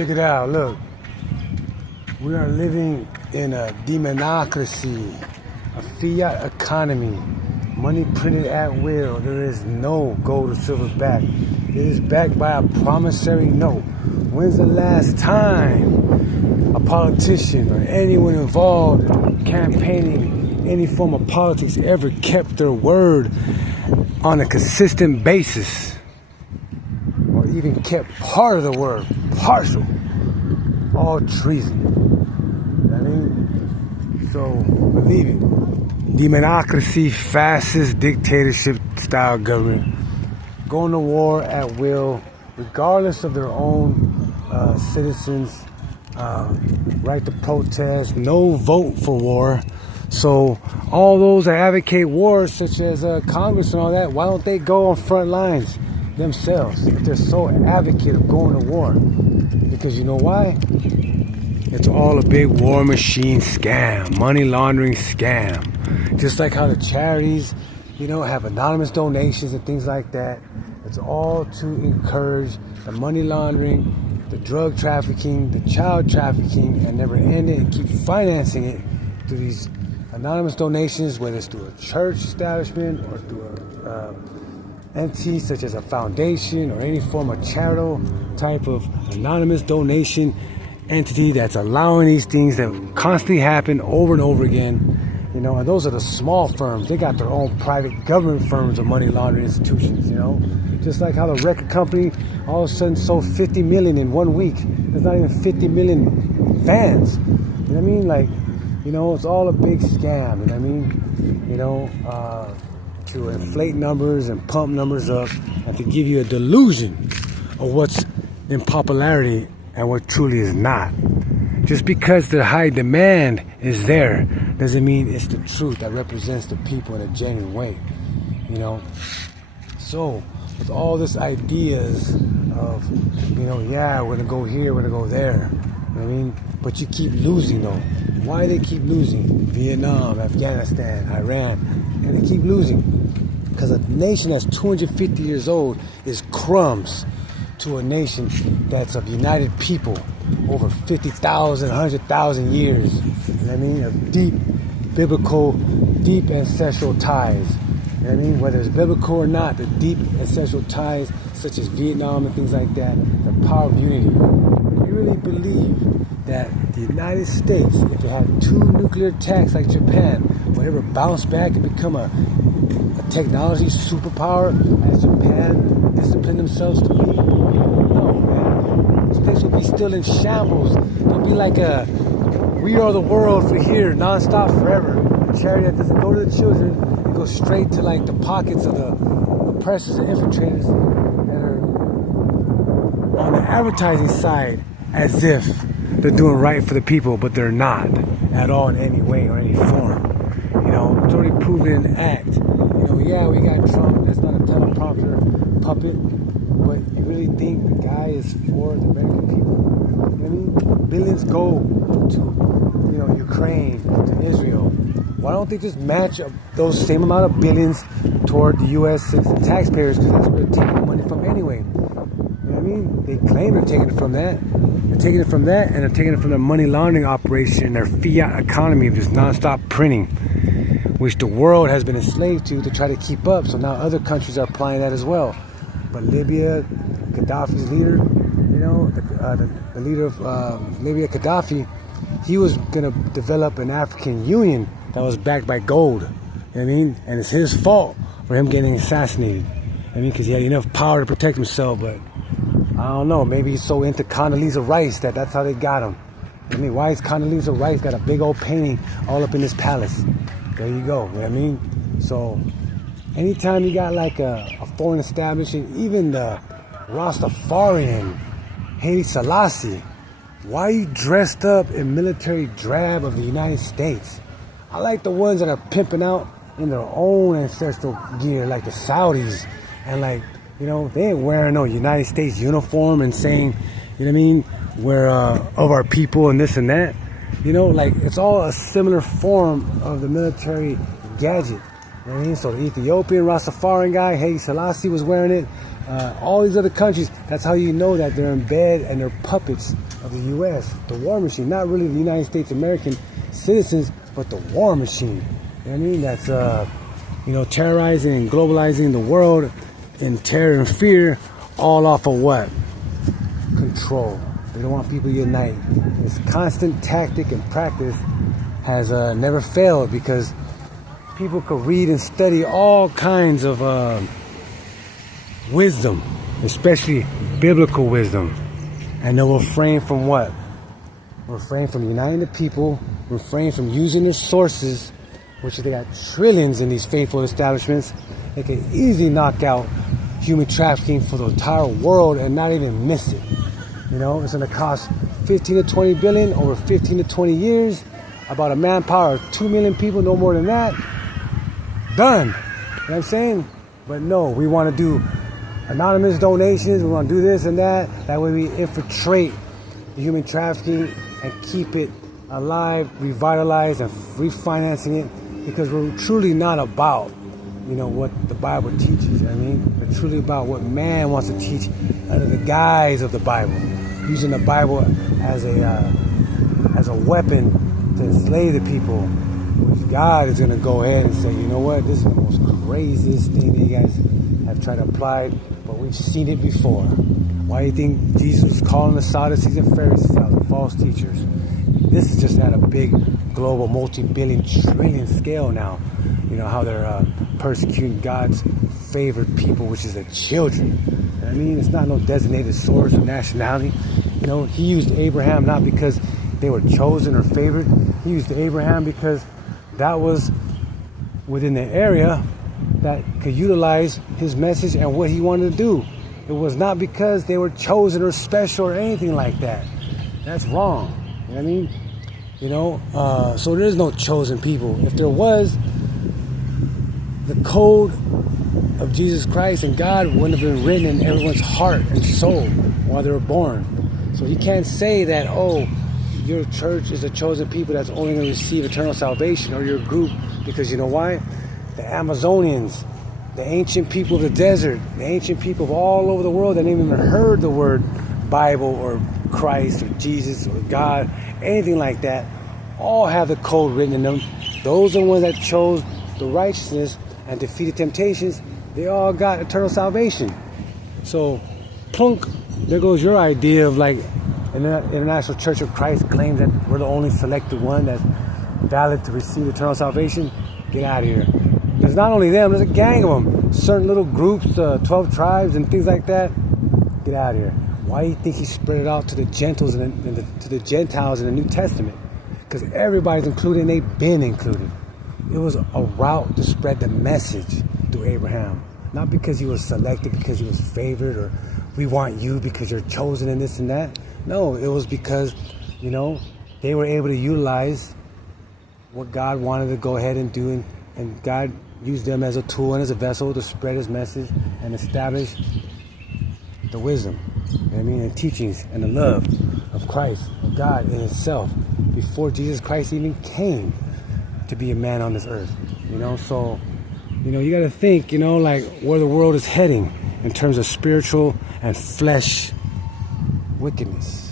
Check it out, look. We are living in a demonocracy, a fiat economy, money printed at will. There is no gold or silver back. It is backed by a promissory note. When's the last time a politician or anyone involved in campaigning any form of politics ever kept their word on a consistent basis? Or even kept part of the word, partial? All treason. So, believe it. Demonocracy, fascist, dictatorship style government. Going to war at will, regardless of their own citizens. Right to protest, no vote for war. So, all those that advocate war, such as Congress and all that, why don't they go on front lines themselves if they're so advocate of going to war? Because you know why? It's all a big war machine scam, money laundering scam. Just like how the charities, have anonymous donations and things like that. It's all to encourage the money laundering, the drug trafficking, the child trafficking, and never end it and keep financing it through these anonymous donations, whether it's through a church establishment or through an entity such as a foundation or any form of charitable type of anonymous donation entity that's allowing these things that constantly happen over and over again. And those are the small firms. They got their own private government firms of money laundering institutions, Just like how the record company all of a sudden sold 50 million in 1 week. There's not even 50 million fans. You know what I mean? Like, it's all a big scam, to inflate numbers and pump numbers up and to give you a delusion of what's in popularity and what truly is not. Just because the high demand is there doesn't mean it's the truth that represents the people in a genuine way. So with all this ideas of, we're gonna go here, we're gonna go there. But you keep losing though. Why they keep losing? Vietnam, Afghanistan, Iran, and they keep losing. Because a nation that's 250 years old is crumbs to a nation that's of united people over 50,000, 100,000 years. Of deep biblical, deep ancestral ties. Whether it's biblical or not, the deep ancestral ties such as Vietnam and things like that, the power of unity. You really believe that the United States, if it had 2 nuclear attacks like Japan, would ever bounce back and become a technology superpower as Japan disciplined themselves to be? No, man. This place will be still in shambles. It'll be like a We Are the World for here, non-stop forever. A charity that doesn't go to the children, it goes straight to like the pockets of the oppressors and infiltrators that are on the advertising side as if they're doing right for the people, but they're not at all in any way or any form. It's already proven in act. Yeah, we got Trump, that's not a teleprompter puppet, but you really think the guy is for the American people? Billions go to, Ukraine, to Israel. Why don't they just match up those same amount of billions toward the U.S. taxpayers? Because that's where they're taking the money from anyway. They claim they're taking it from that. They're taking it from that, and they're taking it from their money laundering operation, their fiat economy of just non-stop printing, which the world has been enslaved to try to keep up. So now other countries are applying that as well. But Libya, Gaddafi's leader, the leader of Libya, Gaddafi, he was going to develop an African Union that was backed by gold. And it's his fault for him getting assassinated. Because he had enough power to protect himself, but I don't know, maybe he's so into Condoleezza Rice that's how they got him. Why is Condoleezza Rice got a big old painting all up in his palace? There you go, So, anytime you got like a foreign establishment, even the Rastafarian, Haile Selassie, why are you dressed up in military drab of the United States? I like the ones that are pimping out in their own ancestral gear, like the Saudis, and they ain't wearing no United States uniform and saying, we're of our people and this and that. It's all a similar form of the military gadget. You know what I mean? So the Ethiopian Rastafarian guy, Haile Selassie, was wearing it. All these other countries, that's how you know that they're in bed and they're puppets of the U.S., the war machine. Not really the United States American citizens, but the war machine. You know what I mean? That's, terrorizing and globalizing the world in terror and fear, all off of what? Control. They don't want people to unite. This constant tactic and practice has never failed because people could read and study all kinds of wisdom, especially biblical wisdom, and they'll refrain from what? Refrain from uniting the people, refrain from using their sources, which they got trillions in these faithful establishments. They can easily knock out human trafficking for the entire world and not even miss it. You know, it's going to cost 15 to 20 billion over 15 to 20 years, about a manpower of 2 million people, no more than that. Done. You know what I'm saying? But no, we want to do anonymous donations, we want to do this and that. That way we infiltrate the human trafficking and keep it alive, revitalized, and refinancing it, because we're truly not about, what the Bible teaches. You know what I mean? We're truly about what man wants to teach under the guise of the Bible, using the Bible as a weapon to enslave the people. Which God is going to go ahead and say, you know what, this is the most craziest thing that you guys have tried to apply, but we've seen it before. Why do you think Jesus was calling the Sadducees and Pharisees out, the false teachers? This is just at a big global multi-billion trillion scale now. You know how they're persecuting God's favored people, which is the children. I mean, it's not no designated source or nationality. He used Abraham not because they were chosen or favored. He used Abraham because that was within the area that could utilize his message and what he wanted to do. It was not because they were chosen or special or anything like that. That's wrong. You know what I mean? So there is no chosen people. If there was, the code of Jesus Christ and God wouldn't have been written in everyone's heart and soul while they were born. So you can't say that, your church is a chosen people that's only going to receive eternal salvation, or your group, because you know why? The Amazonians, the ancient people of the desert, the ancient people of all over the world that ain't even heard the word Bible or Christ or Jesus or God, anything like that, all have the code written in them. Those are the ones that chose the righteousness and defeated temptations. They all got eternal salvation. So, plunk, there goes your idea of and the International Church of Christ claims that we're the only selected one that's valid to receive eternal salvation. Get out of here. There's not only them, there's a gang of them. Certain little groups, 12 tribes and things like that. Get out of here. Why do you think he spread it out to the Gentiles to the Gentiles in the New Testament? Because everybody's included and they've been included. It was a route to spread the message through Abraham. Not because he was selected, because he was favored, or we want you because you're chosen and this and that. No, it was because, they were able to utilize what God wanted to go ahead and do, and God used them as a tool and as a vessel to spread his message and establish the wisdom, and teachings and the love of Christ, of God in itself, before Jesus Christ even came to be a man on this earth. So, you got to think, where the world is heading in terms of spiritual and flesh wickedness.